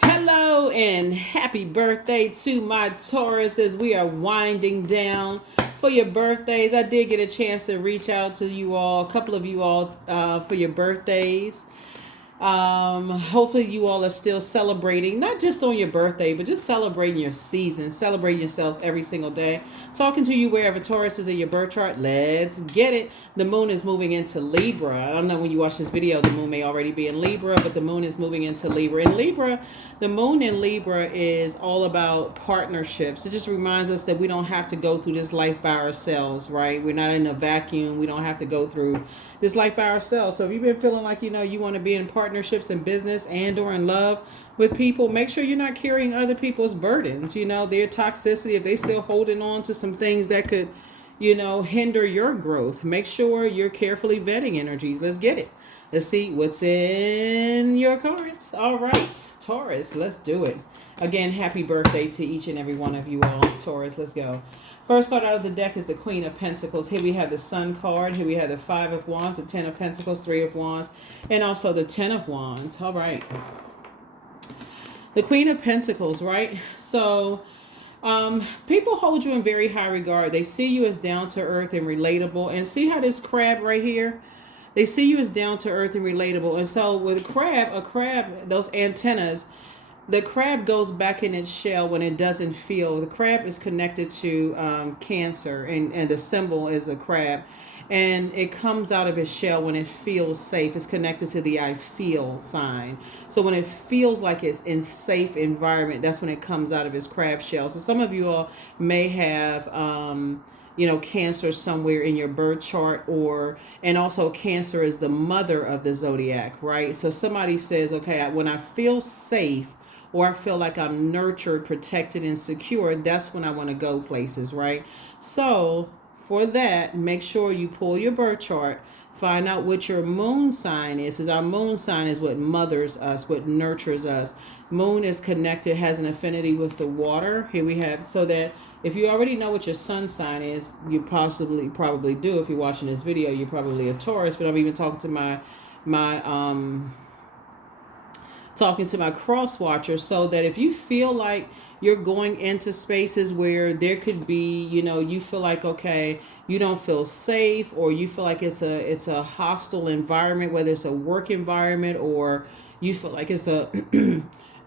Hello and happy birthday to my Taurus as we are winding down for your birthdays. I did get a chance to reach out to you all, a couple of you all, for your birthdays. Hopefully you all are still celebrating, not just on your birthday, but just celebrating your season, celebrating yourselves every single day. Talking to you wherever Taurus is in your birth chart. Let's get it. The moon is moving into Libra. I don't know when you watch this video, the moon may already be in Libra, but the moon is moving into Libra. In Libra, the moon in Libra is all about partnerships. It just reminds us that we don't have to go through this life by ourselves, right? We're not in a vacuum. We don't have to go through this life by ourselves. So if you've been feeling like, you want to be in partnerships in business and or in love with people, make sure you're not carrying other people's burdens, their toxicity. If they still holding on to some things that could, hinder your growth, make sure you're carefully vetting energies. Let's get it. Let's see what's in your cards. All right, Taurus, let's do it. Again, happy birthday to each and every one of you all. Taurus, let's go. First card out of the deck is the Queen of Pentacles. Here we have the Sun card. Here we have the Five of Wands, the Ten of Pentacles, Three of Wands, and also the Ten of Wands. All right. The Queen of Pentacles, right? So people hold you in very high regard. They see you as down to earth and relatable. And see how this crab right here? They see you as down to earth and relatable. And so with a crab, those antennas, the crab goes back in its shell when it doesn't feel. The crab is connected to Cancer, and the symbol is a crab. And it comes out of its shell when it feels safe. It's connected to the I feel sign. So when it feels like it's in safe environment, that's when it comes out of its crab shell. So some of you all may have Cancer somewhere in your birth chart, and also Cancer is the mother of the zodiac, right? So somebody says, okay, when I feel safe, or I feel like I'm nurtured, protected, and secure, that's when I want to go places, right? So for that, make sure you pull your birth chart, find out what your moon sign is, because our moon sign is what mothers us, what nurtures us. Moon is connected, has an affinity with the water. Here we have, so that if you already know what your sun sign is, you probably do. If you're watching this video, you're probably a Taurus, but I'm even talking to my cross watcher, so that if you feel like you're going into spaces where there could be, you feel like, okay, you don't feel safe, or you feel like it's a hostile environment, whether it's a work environment, or you feel like it's a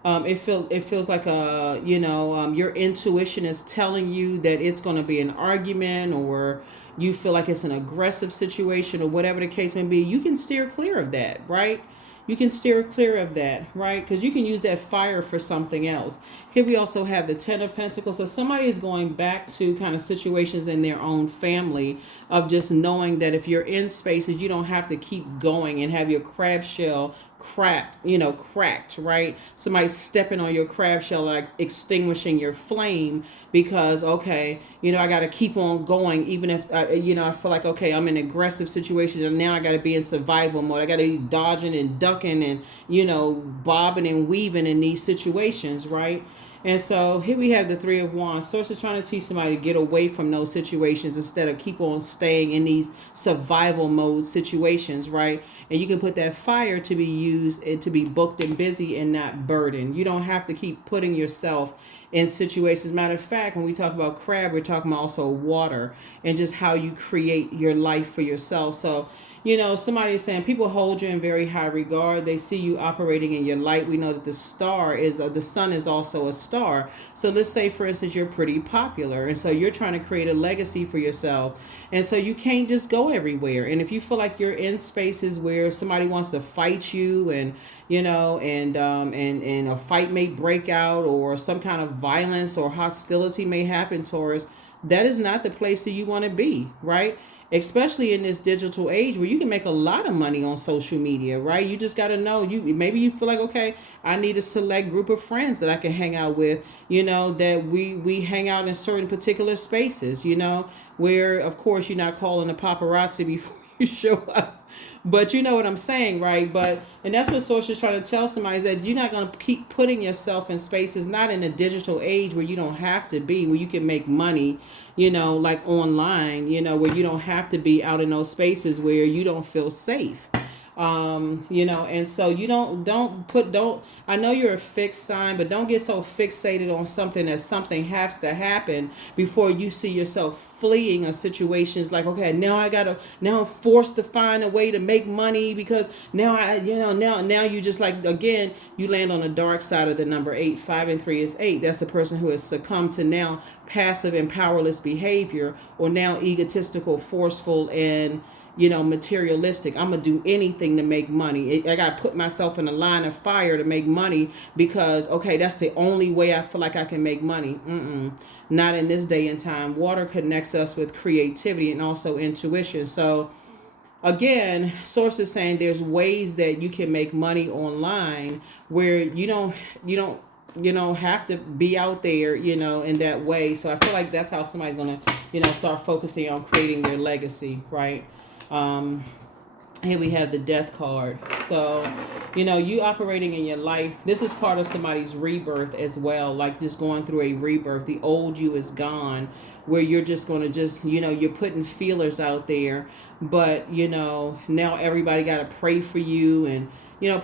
it feels like your intuition is telling you that it's going to be an argument, or you feel like it's an aggressive situation, or whatever the case may be, you can steer clear of that, right? You can steer clear of that, right? Because you can use that fire for something else. Here we also have the Ten of Pentacles. So somebody is going back to kind of situations in their own family, of just knowing that if you're in spaces, you don't have to keep going and have your crab shell cracked, right? Somebody stepping on your crab shell, like extinguishing your flame, because, okay, I got to keep on going, even if, I feel like, okay, I'm in an aggressive situation, and now I got to be in survival mode. I got to be dodging and ducking and, bobbing and weaving in these situations, right? And so here we have the Three of Wands. Source is trying to teach somebody to get away from those situations instead of keep on staying in these survival mode situations, right? And you can put that fire to be used and to be booked and busy and not burdened. You don't have to keep putting yourself in situations. Matter of fact, when we talk about crab, we're talking about also water and just how you create your life for yourself. So somebody is saying people hold you in very high regard. They see you operating in your light. We know that the sun is also a star. So let's say, for instance, you're pretty popular, and so you're trying to create a legacy for yourself. And so you can't just go everywhere. And if you feel like you're in spaces where somebody wants to fight you, and and a fight may break out, or some kind of violence or hostility may happen, Taurus, that is not the place that you want to be, right? Especially in this digital age where you can make a lot of money on social media, right? You just got to know, maybe you feel like, okay, I need a select group of friends that I can hang out with, that we hang out in certain particular spaces, where, of course, you're not calling the paparazzi before you show up. But you know what I'm saying, right? And that's what Source is trying to tell somebody, is that you're not going to keep putting yourself in spaces, not in a digital age where you don't have to be, where you can make money, like online, where you don't have to be out in those spaces where you don't feel safe. And so you don't I know you're a fixed sign, but don't get so fixated on something that something has to happen before you see yourself fleeing a situation. It's like, okay, now I'm forced to find a way to make money because now you just, like, again, you land on the dark side of the number 8. 5 and 3 is 8. That's a person who has succumbed to now passive and powerless behavior, or now egotistical, forceful, and materialistic. I'm gonna do anything to make money. I gotta put myself in a line of fire to make money because, okay, that's the only way I feel like I can make money. Not in this day and time. Water connects us with creativity and also intuition. So again, source is saying there's ways that you can make money online where you don't have to be out there, in that way. So I feel like that's how somebody's gonna, start focusing on creating their legacy, right? Here we have the death card. So, you operating in your life, this is part of somebody's rebirth as well, like just going through a rebirth. The old you is gone, where you're just going to you're putting feelers out there, but, now everybody got to pray for you, and,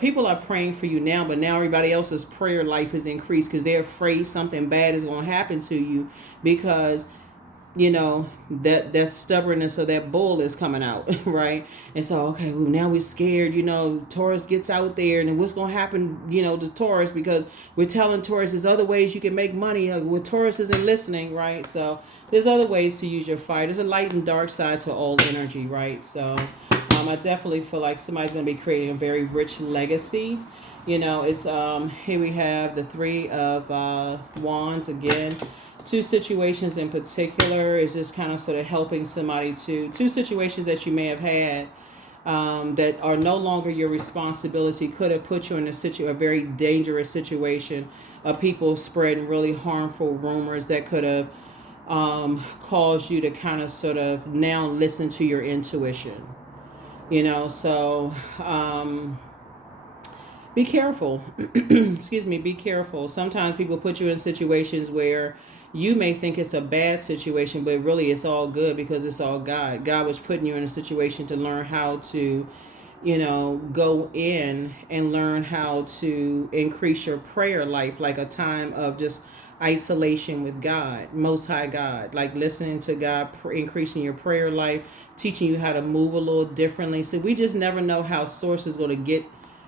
people are praying for you now, but now everybody else's prayer life is increased because they're afraid something bad is going to happen to you because that stubbornness of that bull is coming out, right? And so, okay, well, now we're scared, Taurus gets out there, and then what's going to happen, to Taurus, because we're telling Taurus there's other ways you can make money with Taurus isn't listening, right? So there's other ways to use your fire. There's a light and dark side to all energy, right? So I definitely feel like somebody's going to be creating a very rich legacy. It's here we have the 3 of wands again. 2 situations in particular is just kind of sort of helping somebody to 2 situations that you may have had that are no longer your responsibility, could have put you in a very dangerous situation of people spreading really harmful rumors that could have caused you to kind of sort of now listen to your intuition. So be careful. Excuse me, be careful. Sometimes people put you in situations where you may think it's a bad situation, but really it's all good because it's all God. God was putting you in a situation to learn how to, go in and learn how to increase your prayer life, like a time of just isolation with God, Most High God, like listening to God, increasing your prayer life, teaching you how to move a little differently. So we just never know how Source is going to get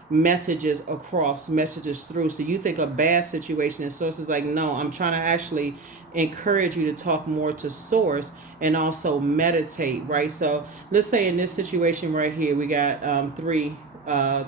messages through. So you think a bad situation, and Source is like, no, I'm trying to actually encourage you to talk more to Source and also meditate, right? So let's say in this situation right here, we got 3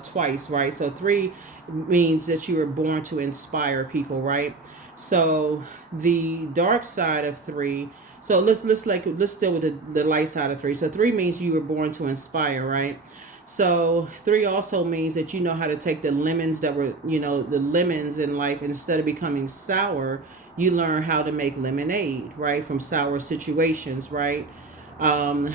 twice, right? So 3 means that you were born to inspire people, right? So the dark side of 3. So let's deal with the light side of 3. So 3 means you were born to inspire, right? So 3 also means that you know how to take the lemons that were, the lemons in life, and instead of becoming sour, you learn how to make lemonade, right? From sour situations, right?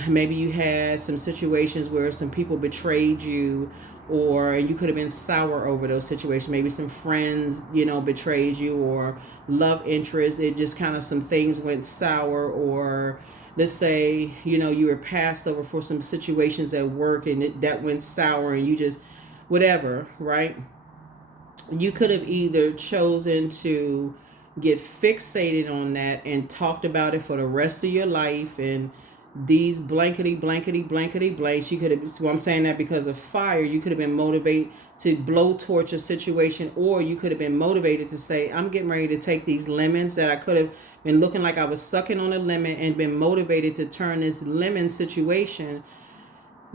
Maybe you had some situations where some people betrayed you, and you could have been sour over those situations. Maybe some friends, betrayed you, or love interest. It just kind of, some things went sour, or let's say, you were passed over for some situations at work and that went sour, and you just, whatever, right? You could have either chosen to get fixated on that and talked about it for the rest of your life, and these blankety blanks, you could have, so I'm saying that because of fire, you could have been motivated to blow torch a situation, or you could have been motivated to say, I'm getting ready to take these lemons that I could have been looking like I was sucking on a lemon, and been motivated to turn this lemon situation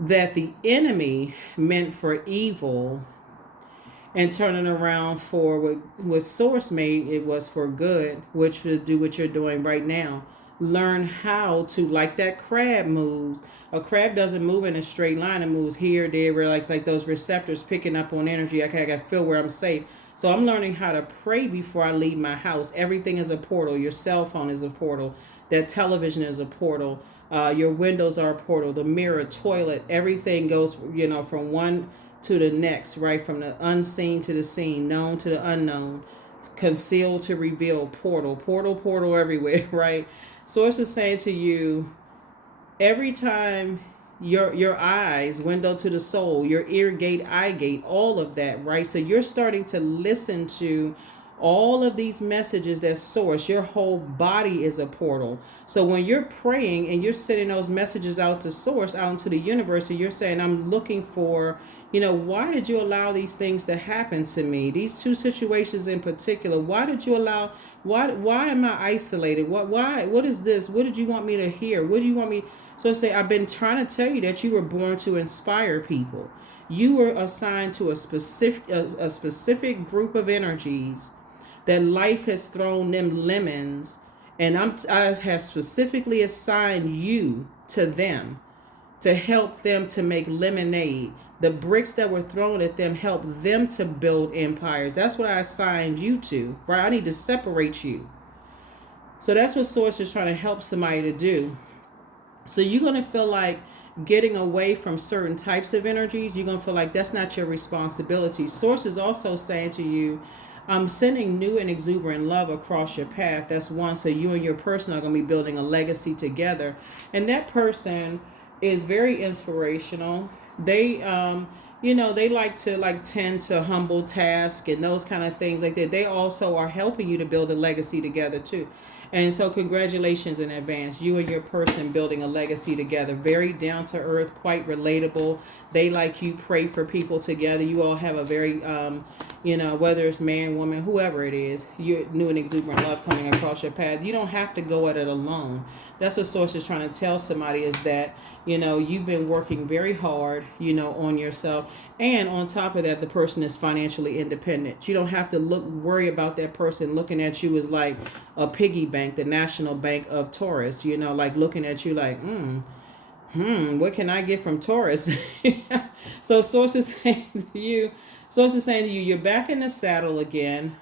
that the enemy meant for evil and turning around for what Source made it was for good, which would do what you're doing right now. Learn how to, like that crab moves. A crab doesn't move in a straight line. It moves here, there, where like those receptors picking up on energy. I got to feel where I'm safe. So I'm learning how to pray before I leave my house. Everything is a portal. Your cell phone is a portal. That television is a portal. Your windows are a portal. The mirror, toilet, everything goes, from one to the next, right? From the unseen to the seen, known to the unknown, concealed to reveal, portal everywhere, right? Source is saying to you, every time your eyes, window to the soul, your ear gate, eye gate, all of that, right? So you're starting to listen to all of these messages that source. Your whole body is a portal. So when you're praying and you're sending those messages out to source, out into the universe, and you're saying, I'm looking for, why did you allow these things to happen to me? These two situations in particular, why did you allow, why am I isolated? What is this? What did you want me to hear? What do you want me? So say, I've been trying to tell you that you were born to inspire people. You were assigned to a specific group of energies that life has thrown them lemons, and I have specifically assigned you to them to help them to make lemonade. The bricks that were thrown at them help them to build empires. That's what I assigned you to, right? I need to separate you. So that's what Source is trying to help somebody to do. So you're going to feel like getting away from certain types of energies. You're going to feel like that's not your responsibility. Source is also saying to you, I'm sending new and exuberant love across your path. That's one. So you and your person are going to be building a legacy together. And that person is very inspirational. They, they like to tend to humble tasks and those kind of things like that. They also are helping you to build a legacy together too. And so congratulations in advance. You and your person building a legacy together. Very down to earth, quite relatable. They, like you, pray for people together. You all have a very, whether it's man, woman, whoever it is, you new and exuberant love coming across your path. You don't have to go at it alone. That's what Source is trying to tell somebody, is that, you've been working very hard, on yourself. And on top of that, the person is financially independent. You don't have to worry about that person looking at you as like a piggy bank, the national bank of Taurus, like looking at you like, what can I get from Taurus? So Source is saying to you, you're back in the saddle again.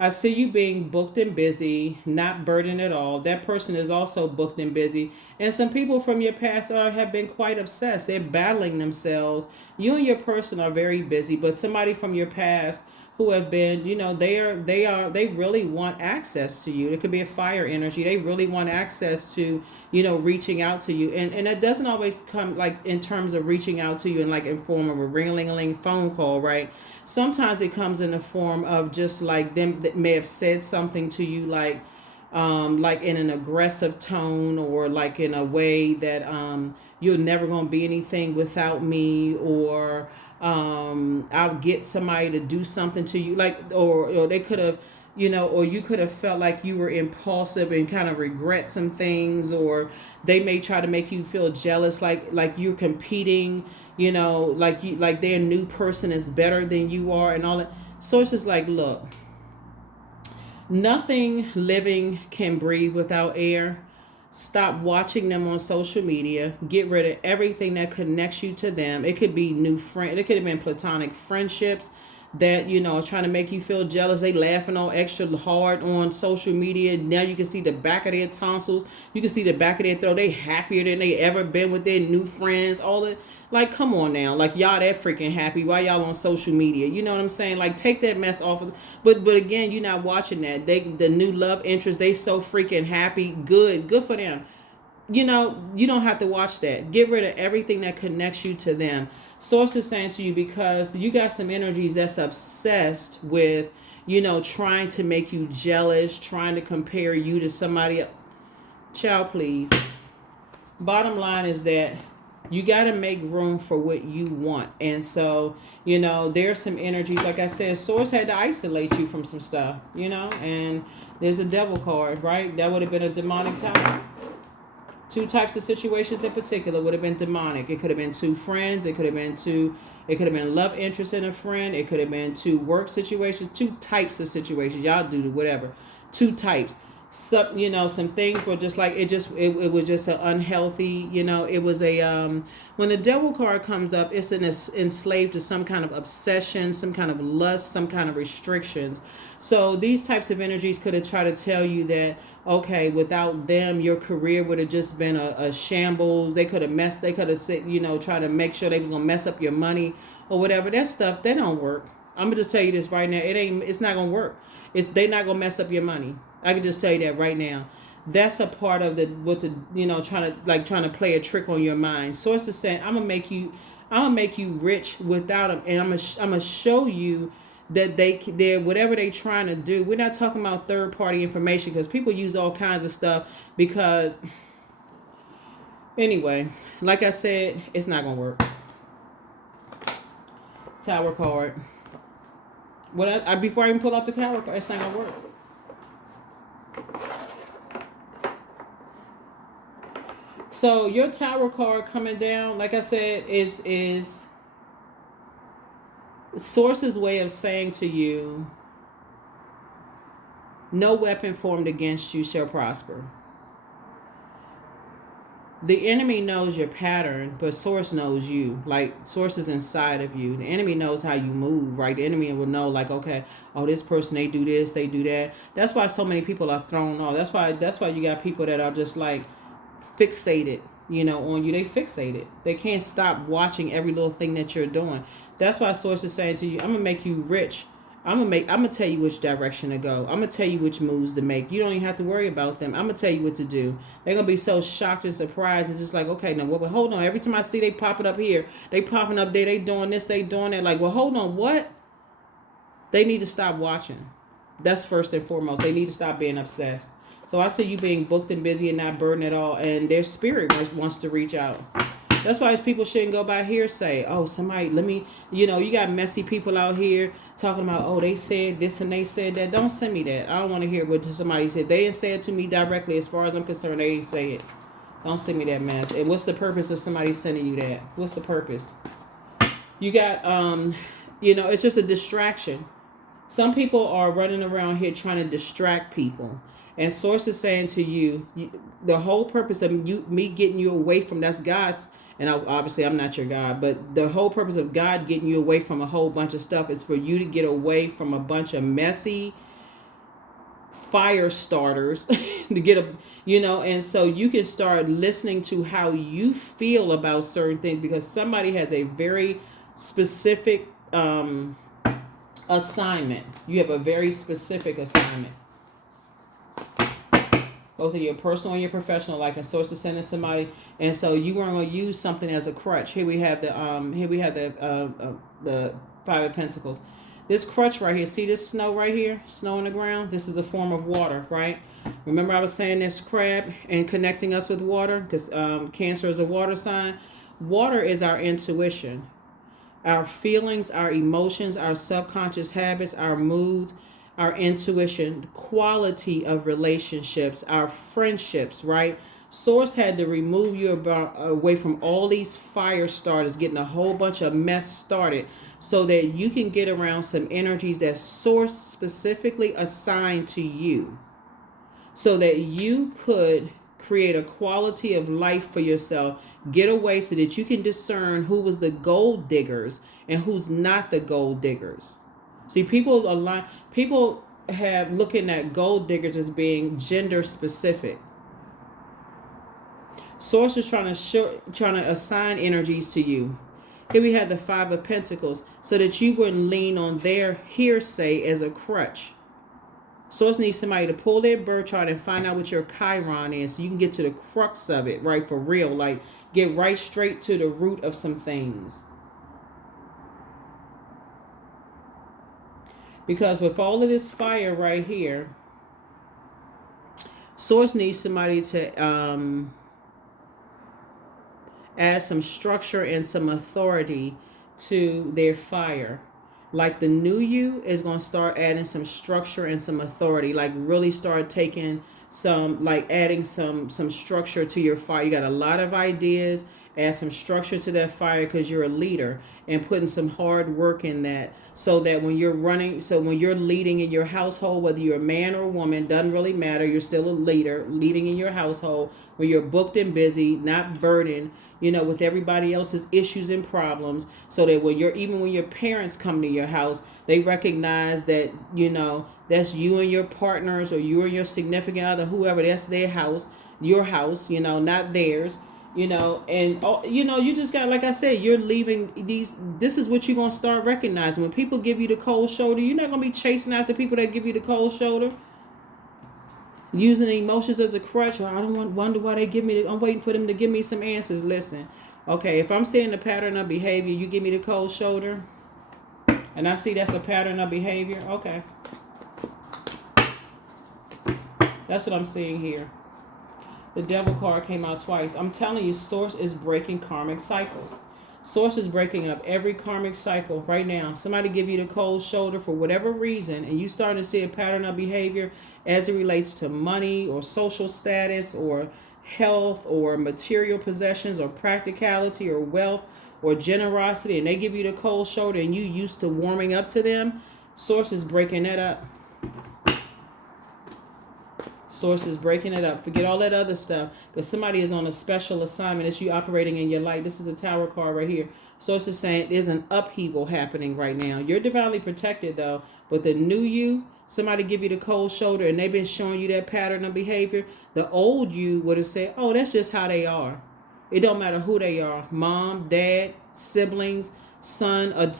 I see you being booked and busy, not burdened at all. That person is also booked and busy. And some people from your past have been quite obsessed. They're battling themselves. You and your person are very busy, but somebody from your past who have been, they really want access to you. It could be a fire energy. They really want access to, reaching out to you. And it doesn't always come like in terms of reaching out to you in form of a ring-a-ling-a-ling phone call, right? Sometimes it comes in the form of just like them that may have said something to you, like in an aggressive tone, or like in a way that you're never going to be anything without me, or I'll get somebody to do something to you, or they could have, or you could have felt like you were impulsive and kind of regret some things, or they may try to make you feel jealous, like you're competing, like their new person is better than you are and all that. So it's just like, look, nothing living can breathe without air. Stop watching them on social media. Get rid of everything that connects you to them. It could be new friends. It could have been platonic friendships that, are trying to make you feel jealous. They laughing all extra hard on social media. Now you can see the back of their tonsils. You can see the back of their throat. They happier than they ever been with their new friends. All that. Like, come on now. Like, y'all that freaking happy. Why y'all on social media? You know what I'm saying? Like, take that mess off of. But again, you're not watching that. The new love interest, they so freaking happy. Good for them. You don't have to watch that. Get rid of everything that connects you to them. Source is saying to you, because you got some energies that's obsessed with, trying to make you jealous, trying to compare you to somebody else. Child, please. Bottom line is that you got to make room for what you want. And so, there's some energies, like I said, Source had to isolate you from some stuff, and there's a devil card, right? That would have been a demonic type. Two types of situations in particular would have been demonic. It could have been two friends. It could have been love interest in a friend. It could have been two work situations, two types of situations. Y'all do whatever. Two types. Some things were just like, it was just an unhealthy, it was when the devil card comes up, it's enslaved to some kind of obsession, some kind of lust, some kind of restrictions. So these types of energies could have tried to tell you that, okay, without them, your career would have just been a shambles. They could have said, try to make sure they was going to mess up your money or whatever. That stuff, they don't work. I'm going to just tell you this right now. It's not going to work. They're not going to mess up your money. I can just tell you that right now. That's a part of the what the trying to play a trick on your mind. Source is saying, I'm gonna make you rich without them, and I'm gonna show you that they're whatever they trying to do. We're not talking about third party information, because people use all kinds of stuff. Because anyway, like I said, it's not gonna work. Tower card. Before I even pull out the tower card, it's not gonna work. So your tower card coming down, like I said, is Source's way of saying to you, no weapon formed against you shall prosper. The enemy knows your pattern, but Source knows you. Like, Source is inside of you. The enemy knows how you move, right? The enemy will know, like, okay, oh, this person, they do this, they do that. That's why so many people are thrown off. That's why you got people that are just like fixated, on you. They fixated. They can't stop watching every little thing that you're doing. That's why Source is saying to you, I'm gonna make you rich. I'm gonna tell you which direction to go. I'm gonna tell you which moves to make. You don't even have to worry about them. I'm gonna tell you what to do. They're gonna be so shocked and surprised. It's just like, okay, now but hold on. Every time I see they popping up here, they popping up there, they doing this, they doing that. Like, well, hold on, what? They need to stop watching. That's first and foremost. They need to stop being obsessed. So I see you being booked and busy and not burdened at all, and their spirit wants to reach out. That's why people shouldn't go by hearsay. Oh, somebody, you got messy people out here talking about, oh, they said this and they said that. Don't send me that. I don't want to hear what somebody said. They didn't say it to me directly. As far as I'm concerned, they didn't say it. Don't send me that mess. And what's the purpose of somebody sending you that? What's the purpose? You got, it's just a distraction. Some people are running around here trying to distract people. And Source is saying to you, the whole purpose of me getting you away from, that's God's, and obviously I'm not your God, but the whole purpose of God getting you away from a whole bunch of stuff is for you to get away from a bunch of messy fire starters to get and so you can start listening to how you feel about certain things, because somebody has a very specific assignment. You have a very specific assignment, both in your personal and your professional life, and Source is sending somebody, and so you weren't going to use something as a crutch. Here we have the Five of Pentacles. This crutch right here, see this snow right here, snow on the ground. This is a form of water, right? Remember I was saying this crab and connecting us with water, because Cancer is a water sign. Water is our intuition, our feelings, our emotions, our subconscious habits, our moods, our intuition, quality of relationships, our friendships, right? Source had to remove you away from all these fire starters, getting a whole bunch of mess started, so that you can get around some energies that Source specifically assigned to you, so that you could create a quality of life for yourself, get away so that you can discern who was the gold diggers and who's not the gold diggers. See, people have looking at gold diggers as being gender specific. Source is trying to assign energies to you. Here we have the Five of Pentacles, so that you wouldn't lean on their hearsay as a crutch. Source needs somebody to pull their birth chart and find out what your Chiron is, so you can get to the crux of it, right, for real. Like, get right straight to the root of some things. Because with all of this fire right here, Source needs somebody to add some structure and some authority to their fire. Like, the new you is going to start adding some structure and some authority. Like, really start taking some, like, adding some structure to your fire. You got a lot of ideas. Add some structure to that fire, because you're a leader, and putting some hard work in that, so that when you're leading in your household, whether you're a man or a woman, doesn't really matter. You're still a leader, leading in your household, when you're booked and busy, not burdened, with everybody else's issues and problems, so that when your parents come to your house, they recognize that, that's you and your partners, or you and your significant other, whoever, that's their house, your house, not theirs. And you just got, like I said, you're leaving this is what you're going to start recognizing. When people give you the cold shoulder, you're not going to be chasing after people that give you the cold shoulder. Using emotions as a crutch. Well, I don't wonder why they give me. I'm waiting for them to give me some answers. Listen, okay, if I'm seeing the pattern of behavior, you give me the cold shoulder, and I see that's a pattern of behavior. Okay, that's what I'm seeing here. The devil card came out twice. I'm telling you, Source is breaking karmic cycles. Source is breaking up every karmic cycle right now. Somebody give you the cold shoulder for whatever reason, and you starting to see a pattern of behavior as it relates to money or social status or health or material possessions or practicality or wealth or generosity, and they give you the cold shoulder and you used to warming up to them. Source is breaking that up. Source is breaking it up. Forget all that other stuff. Because somebody is on a special assignment. It's you operating in your light. This is a Tower card right here. Source is saying there's an upheaval happening right now. You're divinely protected though. But the new you, somebody give you the cold shoulder and they've been showing you that pattern of behavior. The old you would have said, oh, that's just how they are. It don't matter who they are. Mom, dad, siblings, adult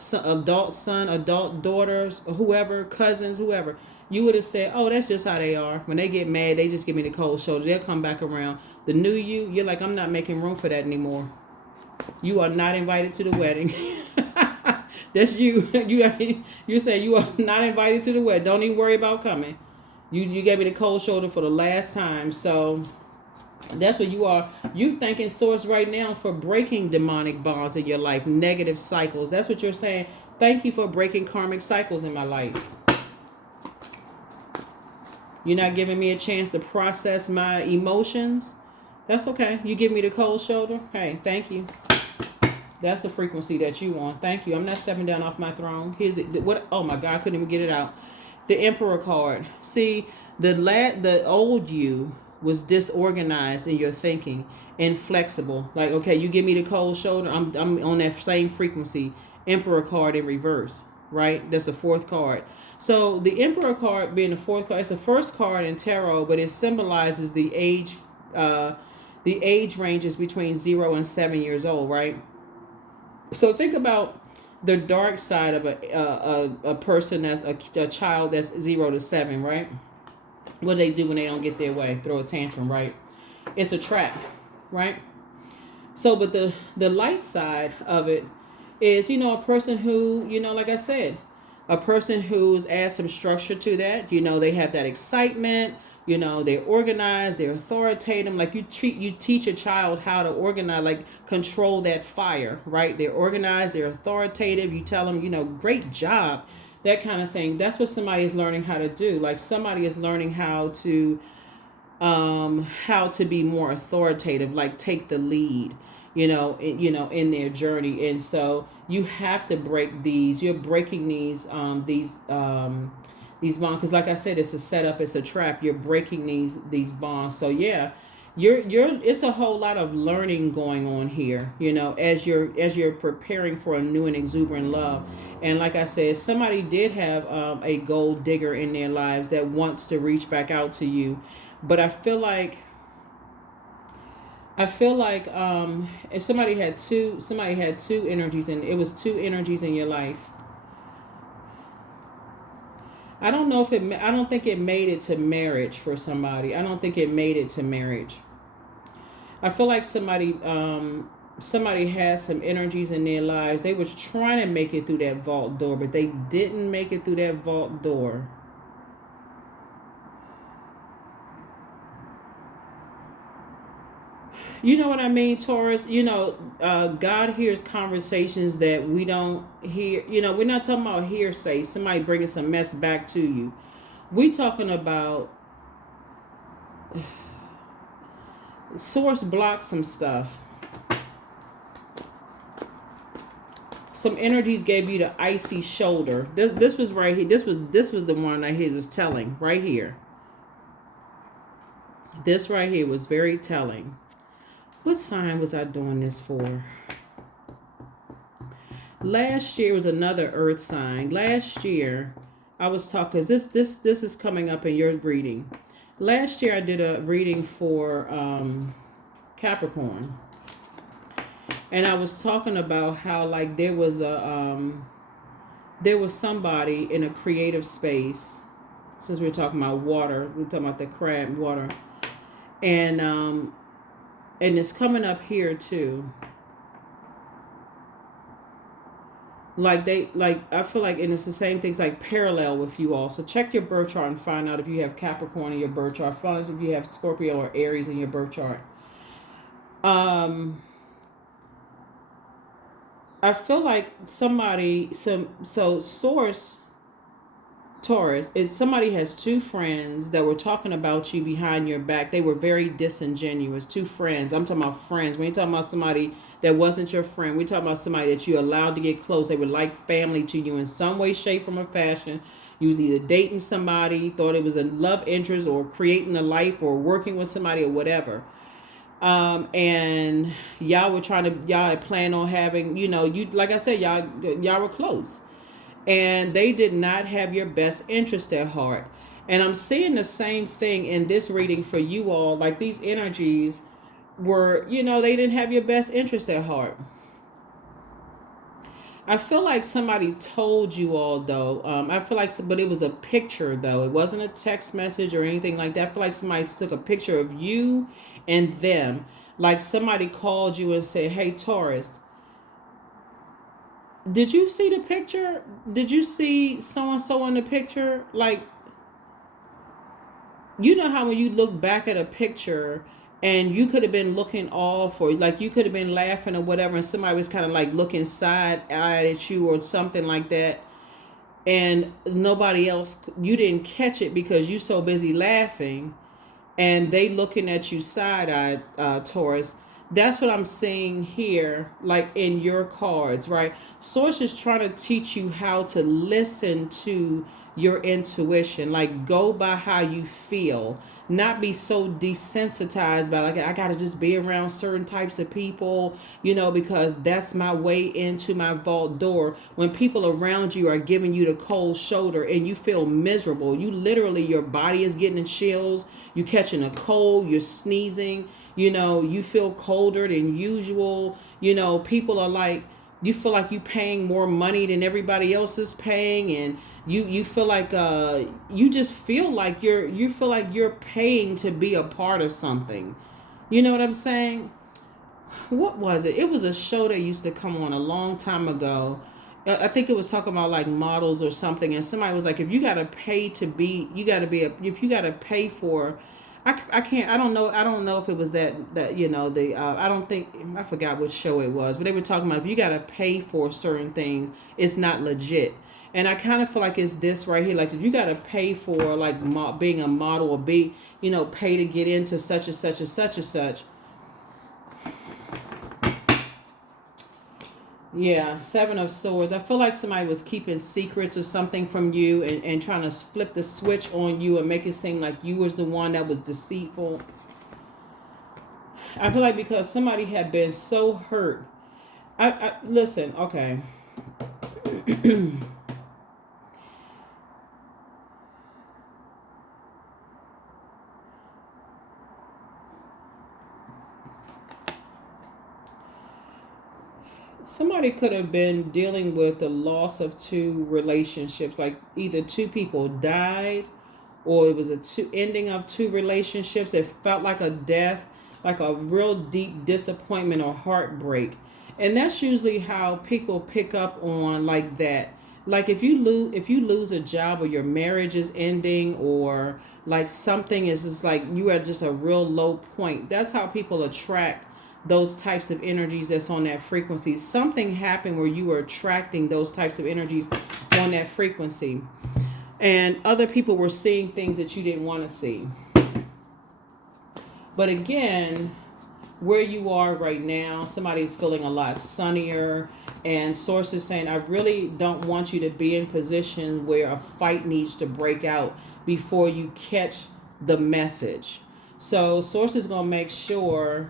son, adult daughters, whoever, cousins, whoever. You would have said, oh, that's just how they are. When they get mad, they just give me the cold shoulder. They'll come back around. The new you, you're like, I'm not making room for that anymore. You are not invited to the wedding. That's you. You say you are not invited to the wedding. Don't even worry about coming. You gave me the cold shoulder for the last time. So that's what you are. You thanking Source right now for breaking demonic bonds in your life, negative cycles. That's what you're saying. Thank you for breaking karmic cycles in my life. You're not giving me a chance to process my emotions. That's okay. You give me the cold shoulder. Hey, thank you. That's the frequency that you want. Thank you. I'm not stepping down off my throne. Here's what? Oh my God, I couldn't even get it out. The Emperor card. See, the old you was disorganized in your thinking, inflexible. Like, okay, you give me the cold shoulder. I'm on that same frequency. Emperor card in reverse, right? That's the fourth card. So the Emperor card being the fourth card, it's the first card in tarot, but it symbolizes the age ranges between 0 and 7 years old, right? So think about the dark side of a person that's a child that's 0 to 7, right? What do they do when they don't get their way? Throw a tantrum, right? It's a trap, right? So, but the light side of it is, a person who, like I said, a person who's added some structure to that. They have that excitement. They're organized. They're authoritative. Like you teach a child how to organize, like control that fire, right? They're organized. They're authoritative. You tell them, great job, that kind of thing. That's what somebody is learning how to do. Like somebody is learning how to be more authoritative, like take the lead, in their journey. And so you have to break these. You're breaking these bonds, because like I said, it's a setup, it's a trap. You're breaking these bonds. So yeah, it's a whole lot of learning going on here, as you're preparing for a new and exuberant love. And like I said, somebody did have a gold digger in their lives that wants to reach back out to you. But I feel like if somebody had two energies, and it was two energies in your life. I don't know I don't think it made it to marriage for somebody. I don't think it made it to marriage. I feel like somebody has some energies in their lives. They was trying to make it through that vault door, but they didn't make it through that vault door. You know what I mean, Taurus? God hears conversations that we don't hear. We're not talking about hearsay, somebody bringing some mess back to you. We talking about Source blocked some stuff. Some energies gave you the icy shoulder. This was right here. This was the one that he was telling right here. This right here was very telling. What sign was I doing this for? Last year was another earth sign. Last year I was talking, because this is coming up in your reading. Last year I did a reading for Capricorn. And I was talking about how like there was somebody in a creative space since we're talking about water, we're talking about the crab water, and it's coming up here too. I feel like, and it's the same things like parallel with you all. So check your birth chart and find out if you have Capricorn in your birth chart. Find out if you have Scorpio or Aries in your birth chart. I feel like source Taurus is somebody has two friends that were talking about you behind your back. They were very disingenuous. Two friends. I'm talking about friends. When you're talking about somebody that wasn't your friend, we're talking about somebody that you allowed to get close. They were like family to you in some way, shape, form, or fashion. You was either dating somebody, thought it was a love interest, or creating a life, or working with somebody, or whatever. And y'all had planned on having, you, like I said, y'all were close, and they did not have your best interest at heart. And I'm seeing the same thing in this reading for you all. Like, these energies were, they didn't have your best interest at heart. I feel like somebody told you all, though. I feel like, but it was a picture, though. It wasn't a text message or anything like that. I feel like somebody took a picture of you and them. Like, somebody called you and said, "Hey, Taurus, did you see the picture? Did you see so and so in the picture?" Like, you know how when you look back at a picture and you could have been looking off, or like you could have been laughing or whatever, and somebody was kind of like looking side-eyed at you or something like that, and nobody else, you didn't catch it because you so busy laughing, and they looking at you side-eyed, Taurus. That's what I'm seeing here, like in your cards, right? Source is trying to teach you how to listen to your intuition, like go by how you feel, not be so desensitized by, like, I gotta just be around certain types of people, because that's my way into my vault door. When people around you are giving you the cold shoulder and you feel miserable, you literally, your body is getting chills, you catching a cold, you're sneezing, you feel colder than usual. People are like, you feel like you paying more money than everybody else is paying, and you feel like you just feel like you're paying to be a part of something. You know what I'm saying? What was it? It was a show that used to come on a long time ago. I think it was talking about like models or something, and somebody was like, if you gotta pay to be, if you gotta pay for, I can't, I don't know if it was that I don't think, I forgot which show it was, but they were talking about if you gotta pay for certain things, it's not legit. And I kind of feel like it's this right here, like if you gotta pay for like being a model, or pay to get into such and such and such and such. Yeah, Seven of Swords. I feel like somebody was keeping secrets or something from you, and trying to flip the switch on you and make it seem like you was the one that was deceitful. I feel like because somebody had been so hurt. I listen, okay. Somebody could have been dealing with the loss of two relationships, like either two people died, or it was ending of two relationships. It felt like a death, like a real deep disappointment or heartbreak. And that's usually how people pick up on like that. Like if you lose a job, or your marriage is ending, or like something is just like you are just a real low point. That's how people attract those types of energies that's on that frequency. Something happened where you were attracting those types of energies on that frequency. And other people were seeing things that you didn't want to see. But again, where you are right now, somebody's feeling a lot sunnier. And Source is saying, I really don't want you to be in position where a fight needs to break out before you catch the message. So Source is going to make sure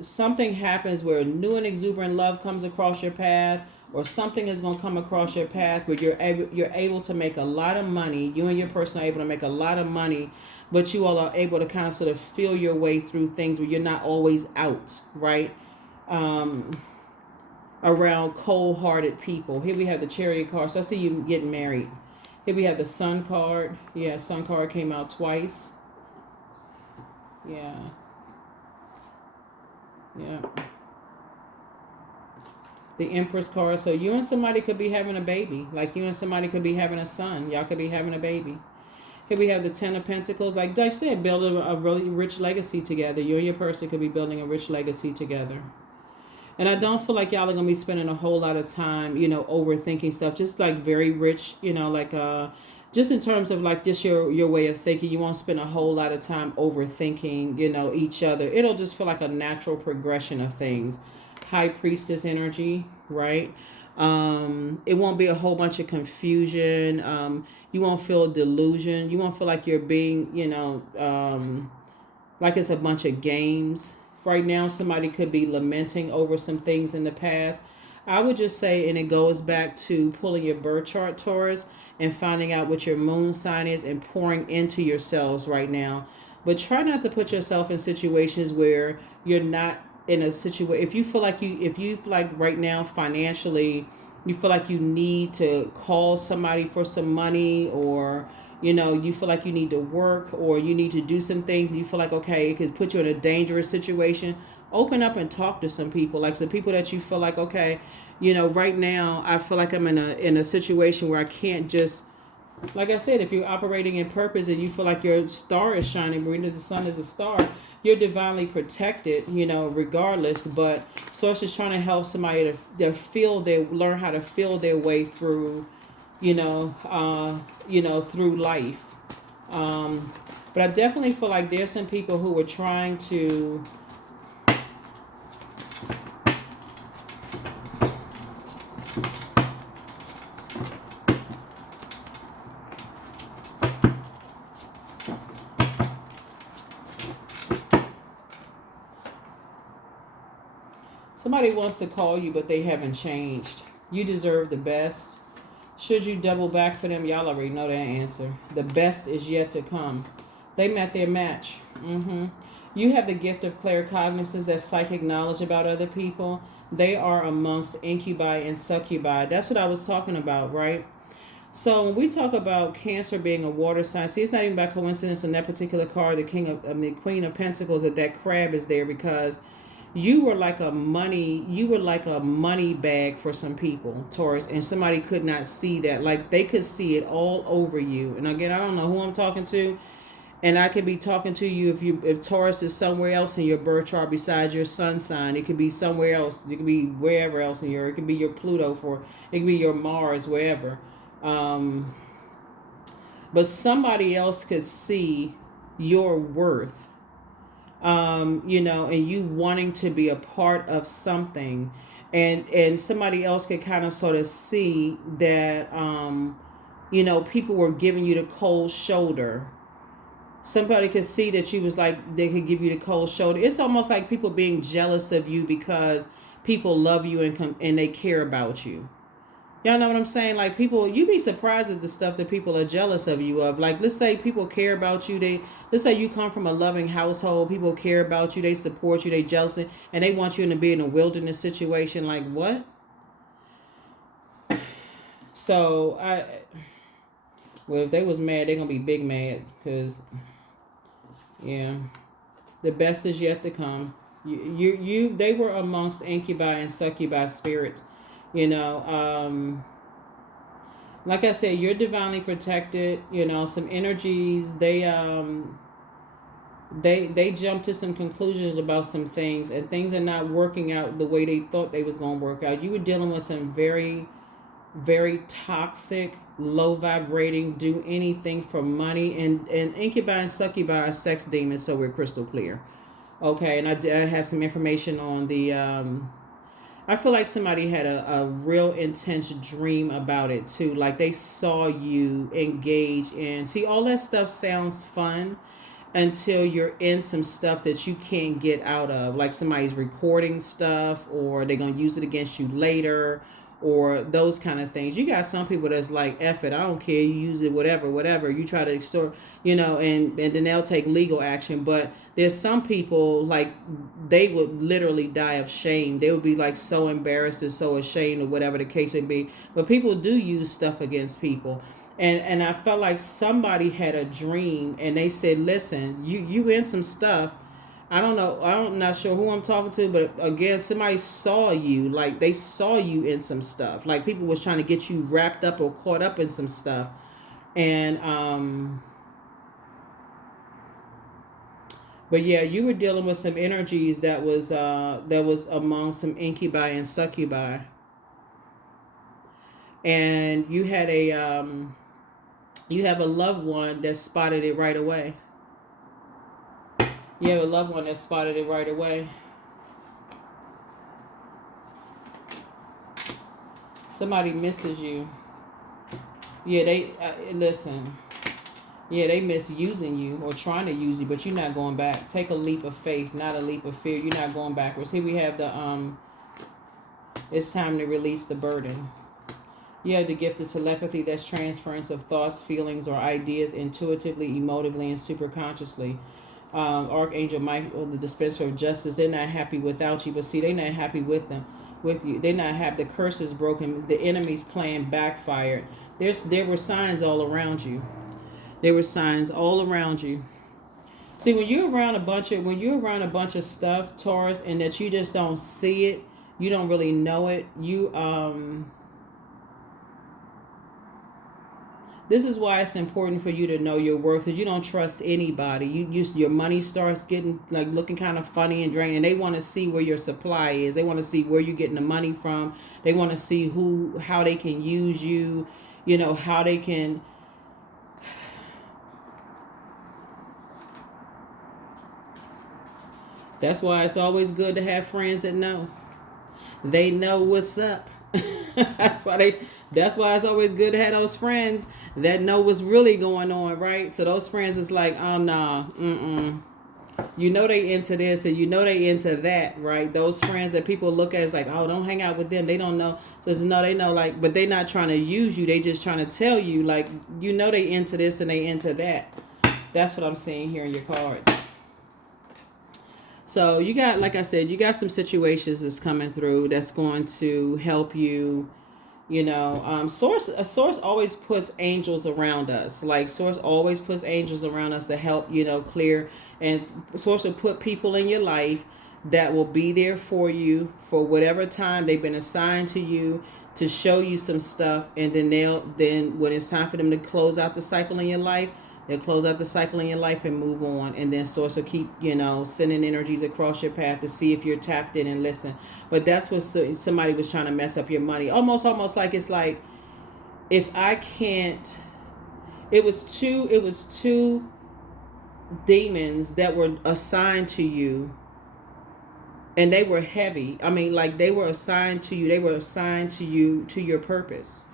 something happens where new and exuberant love comes across your path, or something is going to come across your path where you're able to make a lot of money. You and your person are able to make a lot of money, but you all are able to kind of sort of feel your way through things where you're not always out, right? around cold-hearted people. Here we have the Chariot card. So I see you getting married. Here we have the Sun card. Yeah, Sun card came out twice. Yeah. Yeah. The Empress card. So you and somebody could be having a baby. Like you and somebody could be having a son. Y'all could be having a baby. Here we have the Ten of Pentacles. Like I said, building a really rich legacy together. You and your person could be building a rich legacy together. And I don't feel like y'all are going to be spending a whole lot of time, overthinking stuff. Just like very rich, just in terms of like just your way of thinking. You won't spend a whole lot of time overthinking, each other. It'll just feel like a natural progression of things. High Priestess energy, right? It won't be a whole bunch of confusion. You won't feel delusion. You won't feel like you're being, like it's a bunch of games. Right now, somebody could be lamenting over some things in the past. I would just say, and it goes back to pulling your birth chart, Taurus, and finding out what your moon sign is and pouring into yourselves right now. But try not to put yourself in situations where you're not in a situation. If you feel like right now financially, you feel like you need to call somebody for some money, or you feel like you need to work, or you need to do some things, you feel like, okay, it could put you in a dangerous situation, open up and talk to some people, like some people that you feel like, okay, right now I feel like I'm in a situation where I can't just, like I said, if you're operating in purpose and you feel like your star is shining, the sun is a star, you're divinely protected, regardless. But so it's just trying to help somebody to learn how to feel their way through, through life. But I definitely feel like there's some people who are trying to somebody wants to call you, but they haven't changed. You deserve the best. Should you double back for them? Y'all already know that answer. The best is yet to come. They met their match. You have the gift of claircognizance, that psychic knowledge about other people. They are amongst incubi and succubi. That's what I was talking about, right? So when we talk about Cancer being a water sign, see, it's not even by coincidence in that particular card, the Queen of Pentacles, that crab is there because you were like a money bag for some people, Taurus, and somebody could not see that. Like they could see it all over you. And again, I don't know who I'm talking to, and I could be talking to you if Taurus is somewhere else in your birth chart besides your sun sign. It could be somewhere else. It could be wherever else it could be your Pluto, it could be your Mars, wherever. But somebody else could see your worth. And you wanting to be a part of something, and somebody else could kind of sort of see that, people were giving you the cold shoulder. Somebody could see that you was like, they could give you the cold shoulder. It's almost like people being jealous of you because people love you and they care about you. Y'all know what I'm saying? Like people, you be surprised at the stuff that people are jealous of you of. Like, let's say people care about you. Let's say you come from a loving household. People care about you. They support you. They jealous, and they want you to be in a wilderness situation. Like what? So if they was mad, they're gonna be big mad because, yeah, the best is yet to come. They were amongst incubi and succubi spirits. Like I said, you're divinely protected. Some energies, they jump to some conclusions about some things, and things are not working out the way they thought they was going to work out. You were dealing with some very, very toxic, low vibrating, do anything for money, and incubi and succubi are sex demons, so we're crystal clear. Okay, and I have some information on the I feel like somebody had a real intense dream about it too. Like they saw you engage in. See, all that stuff sounds fun until you're in some stuff that you can't get out of. Like somebody's recording stuff, or they're going to use it against you later, or those kind of things. You got some people that's like, F it, I don't care, you use it, whatever. You try to extort, and then they'll take legal action. But there's some people, like, they would literally die of shame. They would be like so embarrassed and so ashamed, or whatever the case may be. But people do use stuff against people. And I felt like somebody had a dream and they said, listen, you in some stuff. I don't know. I'm not sure who I'm talking to, but again, somebody saw you. Like, they saw you in some stuff. Like, people was trying to get you wrapped up or caught up in some stuff. And, but yeah, you were dealing with some energies that was among some incubi and succubi. And you had you have a loved one that spotted it right away. You have a loved one that spotted it right away. Somebody misses you. Yeah, they listen. Yeah, they misusing you or trying to use you, but you're not going back. Take a leap of faith, not a leap of fear. You're not going backwards. Here we have the it's time to release the burden. You have the gift of telepathy, that's transference of thoughts, feelings, or ideas intuitively, emotively, and superconsciously. Archangel Michael, the dispenser of justice, they're not happy without you, but see, they're not happy with you. They're not happy. The curse is broken. The enemy's plan backfired. There were signs all around you. There were signs all around you. See, when you're around a bunch of stuff, Taurus, and that you just don't see it, you don't really know it. This is why it's important for you to know your worth, because you don't trust anybody. Your money starts getting like looking kind of funny and draining. They want to see where your supply is. They want to see where you're getting the money from. They want to see how they can use you. How they can. That's why it's always good to have friends that know. They know what's up. That's why it's always good to have those friends that know what's really going on, right? So those friends is like, oh nah, they into this and they into that, right? Those friends that people look at is like, oh, don't hang out with them. They don't know. So it's, no, they know, like, but they not trying to use you. They just trying to tell you, like, they into this and they into that. That's what I'm seeing here in your cards. So you got, like I said, you got some situations that's coming through that's going to help you. Source always puts angels around us. Like, Source always puts angels around us to help, clear. And Source will put people in your life that will be there for you for whatever time they've been assigned to you to show you some stuff. And then when it's time for them to close out the cycle in your life, they'll close out the cycle in your life and move on. And then Source will keep, sending energies across your path to see if you're tapped in and listen. But that's what somebody was trying to mess up your money. Almost like it's like, if I can't, it was two demons that were assigned to you, and they were heavy. I mean, like, they were assigned to you. They were assigned to you, to your purpose.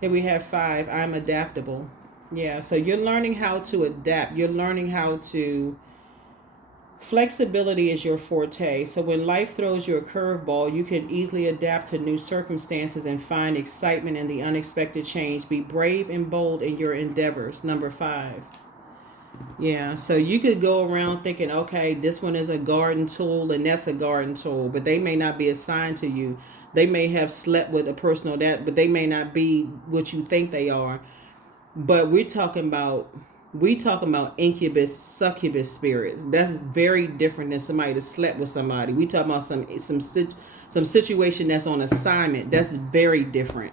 Here we have 5. I'm adaptable. Yeah, so you're learning how to adapt. You're learning how to... Flexibility is your forte. So when life throws you a curveball, you can easily adapt to new circumstances and find excitement in the unexpected change. Be brave and bold in your endeavors. Number 5. Yeah, so you could go around thinking, okay, this one is a garden tool and that's a garden tool, but they may not be assigned to you. They may have slept with a person or that, but they may not be what you think they are. But we're talking about incubus, succubus spirits. That's very different than somebody that slept with somebody. We talking about some situation that's on assignment. That's very different.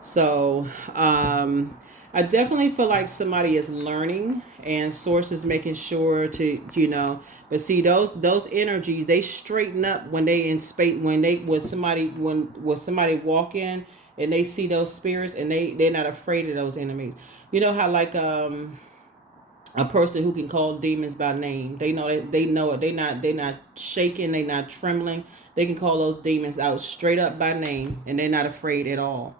So I definitely feel like somebody is learning, and Source is making sure to, but see, those energies, they straighten up when they in space, when somebody walk in and they see those spirits, and they're not afraid of those enemies. You know how, like, a person who can call demons by name, they know it. They're not shaking, they're not trembling. They can call those demons out straight up by name, and they're not afraid at all.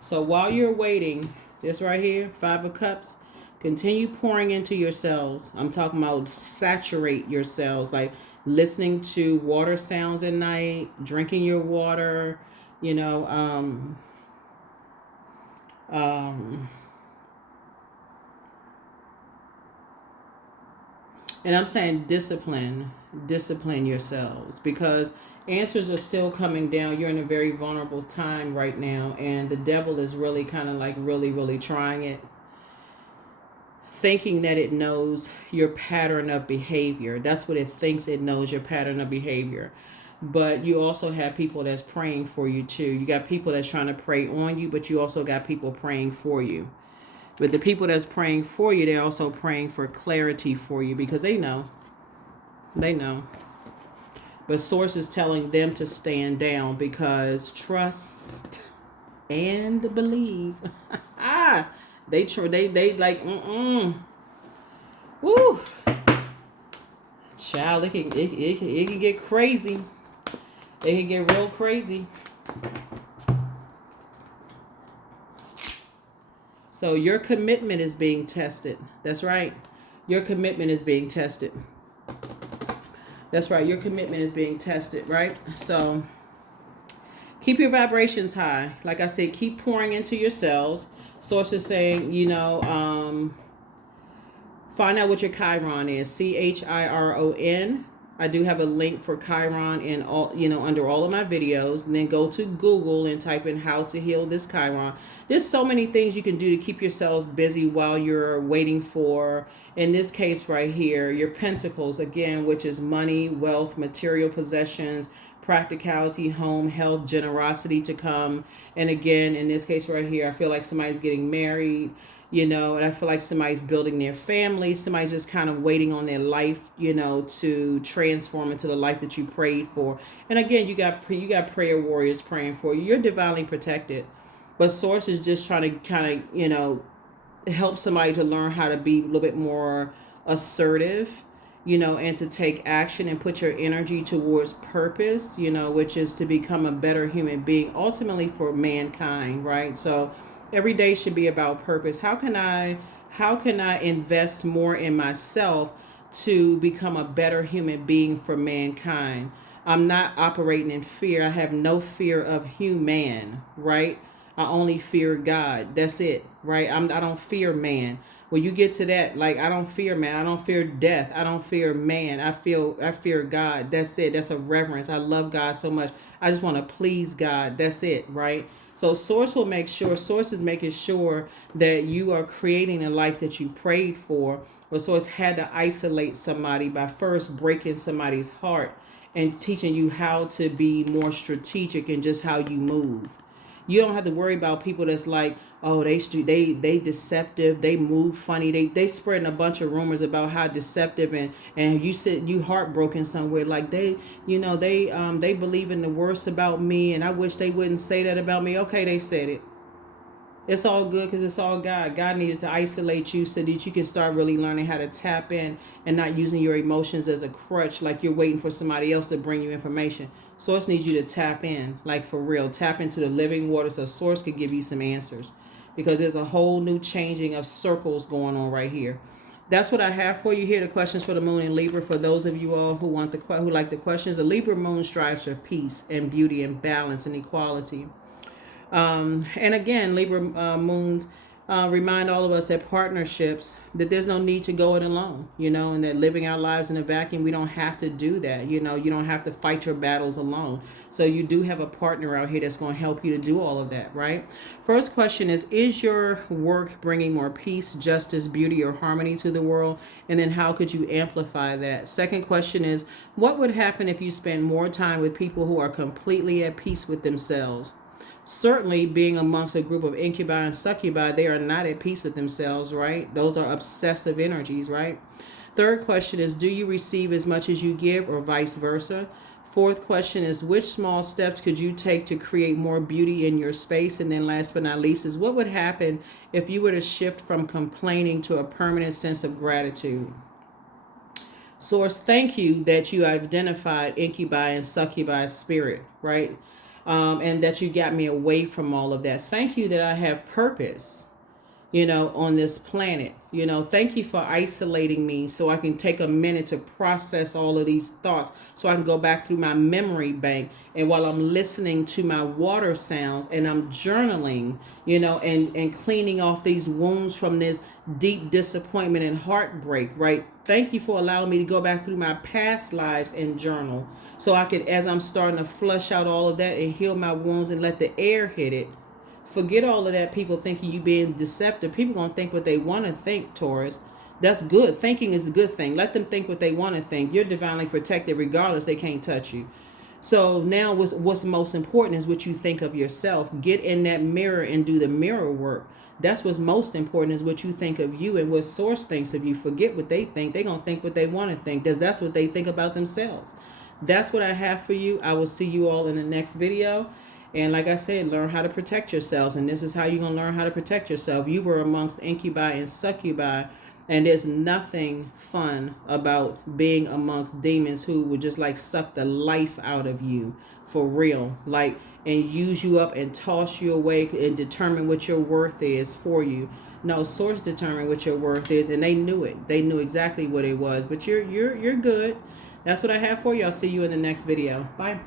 So while you're waiting This right here, 5 of Cups. Continue pouring into yourselves. I'm talking about saturate yourselves, like listening to water sounds at night, drinking your water, you know, and I'm saying discipline yourselves, because answers are still coming down. You're in a very vulnerable time right now, and the devil is really kind of like really trying it, thinking that it knows your pattern of behavior. That's what it thinks it knows, your pattern of behavior. But you also have people that's praying for you too. You got people that's trying to pray on you, but you also got people praying for you. But the people that's praying for you, they're also praying for clarity for you, because they know. They know. But Source is telling them to stand down, because trust and believe. They like, woo. Child, it can get crazy. It can get real crazy. So your commitment is being tested. That's right. Your commitment is being tested. That's right. Your commitment is being tested, right? So keep your vibrations high. Like I said, keep pouring into yourselves. Source is saying, find out what your Chiron is. Chiron. I do have a link for Chiron in all, under all of my videos. And then go to Google and type in how to heal this Chiron. There's so many things you can do to keep yourselves busy while you're waiting for, in this case right here, your Pentacles, again, which is money, wealth, material possessions, practicality, home, health, generosity to come. And again, in this case right here, I feel like somebody's getting married, and I feel like somebody's building their family. Somebody's just kind of waiting on their life, to transform into the life that you prayed for. And again, you got prayer warriors praying for you. You're divinely protected. But Source is just trying to kind of, help somebody to learn how to be a little bit more assertive, and to take action and put your energy towards purpose, which is to become a better human being, ultimately for mankind, right? So every day should be about purpose. How can I invest more in myself to become a better human being for mankind? I'm not operating in fear. I have no fear of human, right? I only fear God. That's it, right? I don't fear man. When you get to that, like, I don't fear man. I don't fear death. I don't fear man. I fear God. That's it. That's a reverence. I love God so much. I just want to please God. That's it, right? So Source is making sure that you are creating a life that you prayed for. But Source had to isolate somebody by first breaking somebody's heart and teaching you how to be more strategic in just how you move. You don't have to worry about people that's like, oh, they deceptive, they move funny, they spreading a bunch of rumors about how deceptive, and you heartbroken somewhere, like they believe in the worst about me, and I wish they wouldn't say that about me. Okay, they said it. It's all good, because it's all God. God needed to isolate you so that you can start really learning how to tap in and not using your emotions as a crutch, like you're waiting for somebody else to bring you information. Source needs you to tap in, like for real. Tap into the living water so Source could give you some answers, because there's a whole new changing of circles going on right here. That's what I have for you here. The questions for the moon in Libra. For those of you all who like the questions, the Libra moon strives for peace and beauty and balance and equality. And again, Libra moons remind all of us that partnerships, that there's no need to go it alone, and that living our lives in a vacuum, we don't have to do that. You don't have to fight your battles alone. So you do have a partner out here that's going to help you to do all of that, right? First question is your work bringing more peace, justice, beauty, or harmony to the world? And then how could you amplify that? Second question is, what would happen if you spend more time with people who are completely at peace with themselves? Certainly, being amongst a group of incubi and succubi, they are not at peace with themselves, right? Those are obsessive energies, right? Third question is, do you receive as much as you give, or vice versa? Fourth question is, which small steps could you take to create more beauty in your space? And then last but not least is, what would happen if you were to shift from complaining to a permanent sense of gratitude? Source, thank you that you identified incubi and succubi spirit, right? And that you got me away from all of that. Thank you that I have purpose. on this planet. Thank you for isolating me so I can take a minute to process all of these thoughts so I can go back through my memory bank. And while I'm listening to my water sounds and I'm journaling, and cleaning off these wounds from this deep disappointment and heartbreak, right? Thank you for allowing me to go back through my past lives and journal so I can, as I'm starting to flush out all of that and heal my wounds and let the air hit it. Forget all of that, people thinking you being deceptive. People going to think what they want to think, Taurus. That's good. Thinking is a good thing. Let them think what they want to think. You're divinely protected regardless. They can't touch you. So now what's most important is what you think of yourself. Get in that mirror and do the mirror work. That's what's most important is what you think of you and what source thinks of you. Forget what they think. They're going to think what they want to think because that's what they think about themselves. That's what I have for you. I will see you all in the next video. And like I said, learn how to protect yourselves. And this is how you're going to learn how to protect yourself. You were amongst incubi and succubi. And there's nothing fun about being amongst demons who would just like suck the life out of you for real. Like, and use you up and toss you away and determine what your worth is for you. No, source determined what your worth is. And they knew it. They knew exactly what it was. But you're good. That's what I have for you. I'll see you in the next video. Bye.